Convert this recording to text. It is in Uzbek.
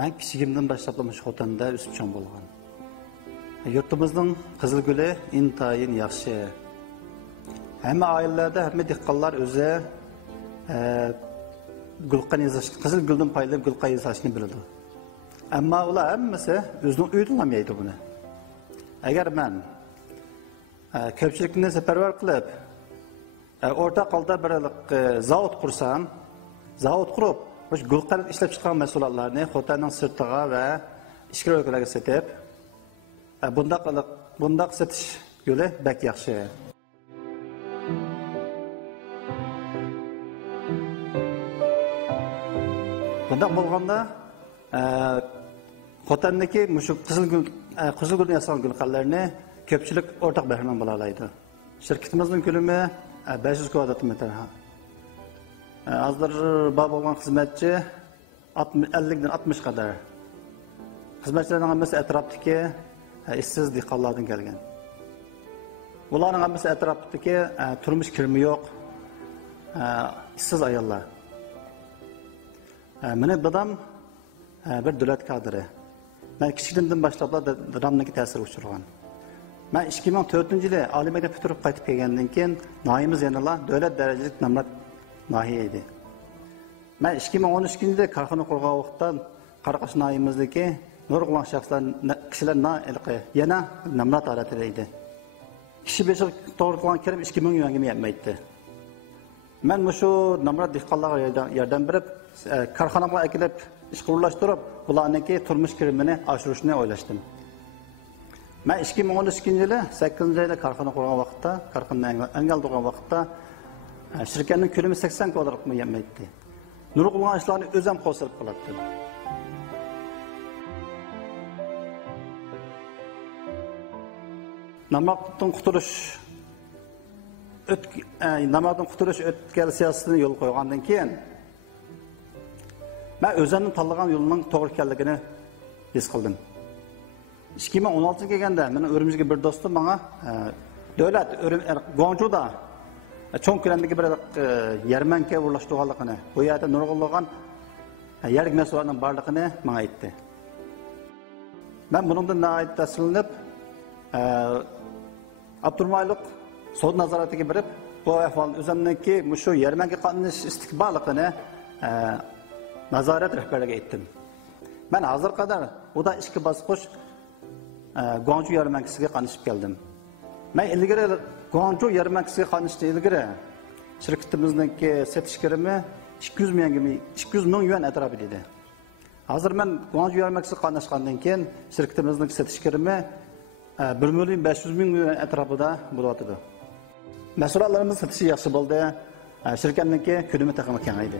Ben kichigimdan boshlab shu xotanda o'sib cho'ng bo'lgan. Yurtimizning qizil guli intayin yaxshi. Hamma oilalarda, hamma dehqonlar o'zi gulqan yasash, qizil guldan foydalanib gulqan yasashni biladi. Ammo ular hammasi o'zining uyida olmaydi buni. Agar men ko'pchilikni safarbar qilib, o'rta qolda bir zavod qursam, zavod qurib, o'sha gulqan ishlab chiqqan mahsulotlarni xotanning sirtiga va ichki o'lkalarga setib, bundaq setish yo'li bak yaxshi. Bundaq bo'lganda xotanniki mushu qizil gul yasalgan gulqanlarni ko'pchilik o'rtaq bahramand bo'la oladi. Shirkatimizning ko'lami 500 kvadrat metr. Hozir bor bo'lgan xizmatchi 50 dan 60 qadar. Xizmatchilarning hammasi atrofdagi ishsiz dehqonlardan kelgan. Ularning hammasi atrofdagi turmush kirimi yo'q, ishsiz ayollar. Meni dadam bir davlat kadri. Men kichikligiimdan boshlab dadamniki ta'sir uchirgan. Men 2004-yili oliy maktab bitirib qaytib kelgandan keyin noyimiz yanala davlat darajalik nomrat nahiya edi. Men 2013-yilda korxona qurgan vaqtdan Qaraqash noyimizdagi nurg'un shaxslar kishilar yana nomrat holatida edi. Kishi beshi to'g'ri qilgan kirim 2000 yuanga yetmaydi. Men shu nomrat dehqonlarga yordam berib, korxonaga akilib, ish qurilashtirib, ularniki turmush kirimini oshirishni o'ylashdim. Men 2013-yili 8-oyda korxona qurgan vaqtda, korxonani angal turgan vaqtda shirkatning ko'lami 80 kvadrat metr yetmaydi. Nurg'un ishlarni o'zim qo'shilib qilardim. Nomratdan qutulush o'tkal siyosatini yo'l qo'ygandan keyin men o'zimning tanlagan yo'limning to'g'ri ekanligini his qildim. 2016 kelganda meni Urumchiga bir do'stim menga davlat Guangzhouda cho'ng ko'lamdagi bir yarmanka o'rlashtirganligini, bu yerda nurg'unlagan yerlik mahsulotlarning borligini menga aytdi. Men bundan nihoyat ta'sirlanib Abdurmayliq sud nazoratiga berib, bu ahvolni o'zimniki shu yarmanka qatnashish istiqbolligini nazorat rahbariga aytdim. Men hozir qadar uda ikki bosqich Guangzhou yarmankasiga qatnashib keldim. Men ilgari Guangzhou yarmankasiga qatnashishdan ilgari shirkatimizningki setish kirimi 200 ming yuan atrofida edi. Hozir men Guangzhou yarmankasiga qatnashgandan keyin shirkatimizning setish kirimi 1.500.000 yuan atrofida bo'lyapti. Mahsulotlarimiz setishi yaxshi bo'ldi. Shirkatningki ko'lami kengaydi.